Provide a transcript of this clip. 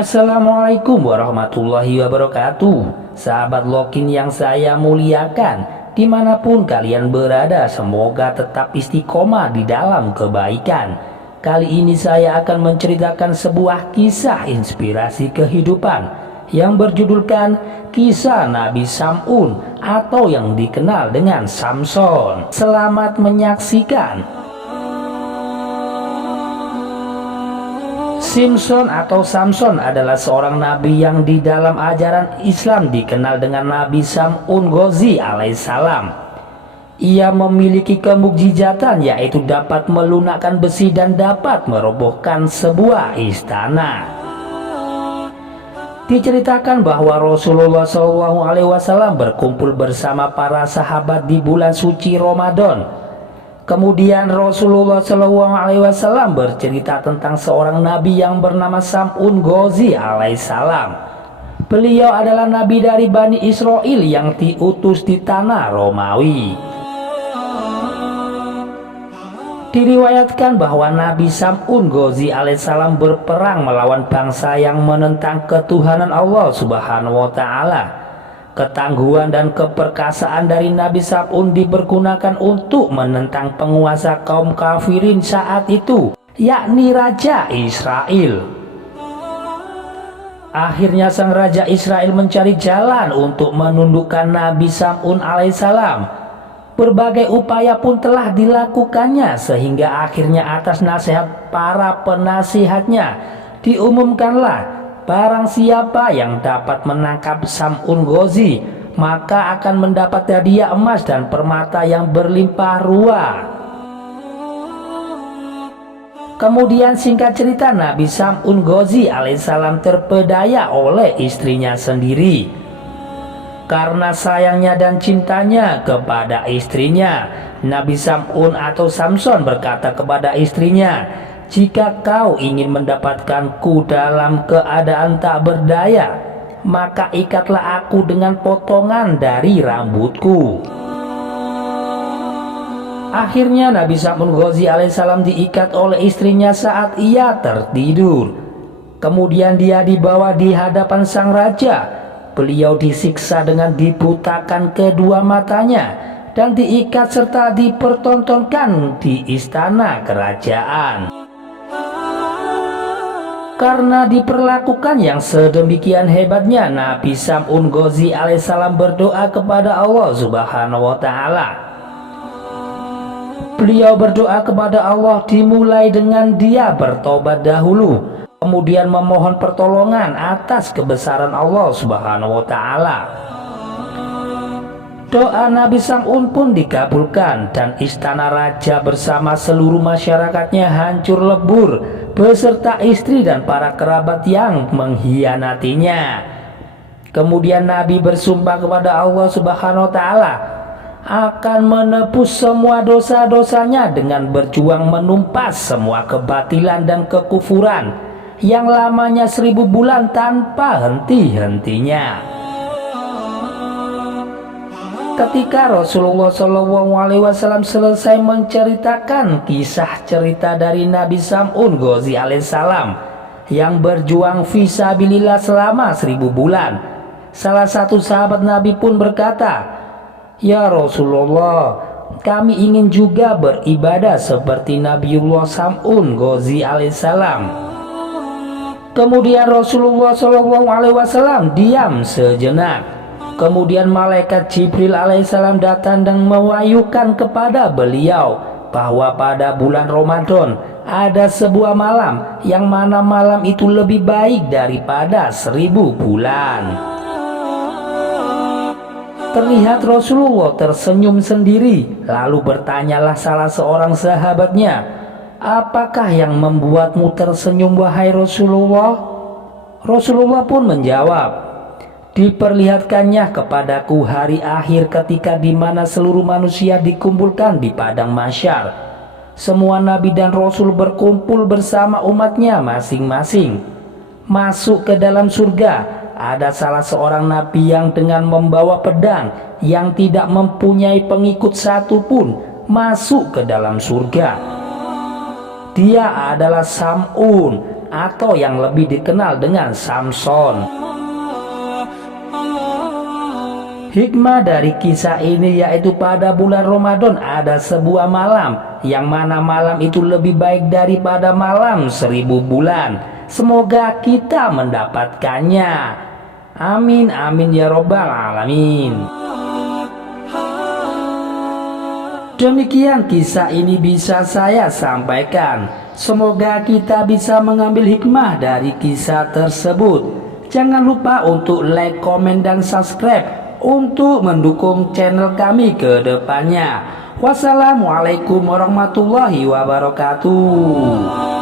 Assalamualaikum warahmatullahi wabarakatuh. Sahabat Lokin yang saya muliakan, dimanapun kalian berada, semoga tetap istiqomah di dalam kebaikan. Kali ini saya akan menceritakan sebuah kisah inspirasi kehidupan yang berjudulkan Kisah Nabi Sam'un atau yang dikenal dengan Samson. Selamat menyaksikan. Samson atau Samson adalah seorang nabi yang di dalam ajaran Islam dikenal dengan Nabi Sam'un Ghazi alaihissalam. Ia memiliki kemukjizatan yaitu dapat melunakkan besi dan dapat merobohkan sebuah istana. Diceritakan bahwa Rasulullah SAW berkumpul bersama para sahabat di bulan suci Ramadan. Kemudian Rasulullah SAW bercerita tentang seorang nabi yang bernama Sam'un Ghazi alaihissalam. Beliau adalah nabi dari Bani Israel yang diutus di tanah Romawi. Diriwayatkan bahwa Nabi Sam'un Ghazi alaihissalam berperang melawan bangsa yang menentang ketuhanan Allah Subhanahu wa Ta'ala. Ketangguhan dan keperkasaan dari Nabi Sam'un dipergunakan untuk menentang penguasa kaum kafirin saat itu, yakni Raja Israel. Akhirnya sang Raja Israel mencari jalan untuk menundukkan Nabi Sam'un alaihissalam. Berbagai upaya pun telah dilakukannya sehingga akhirnya atas nasihat para penasihatnya diumumkanlah, barang siapa yang dapat menangkap Sam'un Ghazi maka akan mendapat hadiah emas dan permata yang berlimpah ruah. Kemudian singkat cerita, Nabi Sam'un Ghazi alaihissalam terpedaya oleh istrinya sendiri. Karena sayangnya dan cintanya kepada istrinya, Nabi Sam'un atau Samson berkata kepada istrinya, "Jika kau ingin mendapatkanku dalam keadaan tak berdaya, maka ikatlah aku dengan potongan dari rambutku." Akhirnya Nabi Sam'un Ghazi alaihissalam diikat oleh istrinya saat ia tertidur. Kemudian dia dibawa di hadapan sang raja. Beliau disiksa dengan dibutakan kedua matanya dan diikat serta dipertontonkan di istana kerajaan. Karena diperlakukan yang sedemikian hebatnya, Nabi Sam'un Ghazi alaihissalam berdoa kepada Allah Subhanahu wa Ta'ala. Beliau berdoa kepada Allah dimulai dengan dia bertobat dahulu, kemudian memohon pertolongan atas kebesaran Allah Subhanahu wa Ta'ala. Doa Nabi Sam'un pun dikabulkan dan istana raja bersama seluruh masyarakatnya hancur lebur beserta istri dan para kerabat yang mengkhianatinya. Kemudian Nabi bersumpah kepada Allah Subhanahu wa Ta'ala akan menebus semua dosa-dosanya dengan berjuang menumpas semua kebatilan dan kekufuran yang lamanya 1000 bulan tanpa henti-hentinya. Ketika Rasulullah SAW selesai menceritakan kisah cerita dari Nabi Sam'un Ghazi alaihissalam yang berjuang fisabilillah selama 1000 bulan, salah satu sahabat Nabi pun berkata, "Ya Rasulullah, kami ingin juga beribadah seperti Nabiullah Sam'un Ghazi alaihissalam." Kemudian Rasulullah SAW diam sejenak. Kemudian malaikat Jibril alaihissalam datang dan mewahyukan kepada beliau bahwa pada bulan Ramadan ada sebuah malam yang mana malam itu lebih baik daripada 1000 bulan. Terlihat Rasulullah tersenyum sendiri, lalu bertanyalah salah seorang sahabatnya, "Apakah yang membuatmu tersenyum wahai Rasulullah?" Rasulullah pun menjawab, "Diperlihatkannya kepadaku hari akhir ketika di mana seluruh manusia dikumpulkan di padang mahsyar. Semua nabi dan rasul berkumpul bersama umatnya masing-masing. Masuk ke dalam surga, ada salah seorang nabi yang dengan membawa pedang yang tidak mempunyai pengikut satupun masuk ke dalam surga. Dia adalah Sam'un. atau yang lebih dikenal dengan Samson. Hikmah dari kisah ini yaitu pada bulan Ramadan ada sebuah malam, yang mana malam itu lebih baik daripada malam 1000 bulan. Semoga kita mendapatkannya. Amin amin ya robbal alamin. Demikian kisah ini bisa saya sampaikan. Semoga kita bisa mengambil hikmah dari kisah tersebut. Jangan lupa untuk like, komen, dan subscribe untuk mendukung channel kami ke depannya. Wassalamualaikum warahmatullahi wabarakatuh.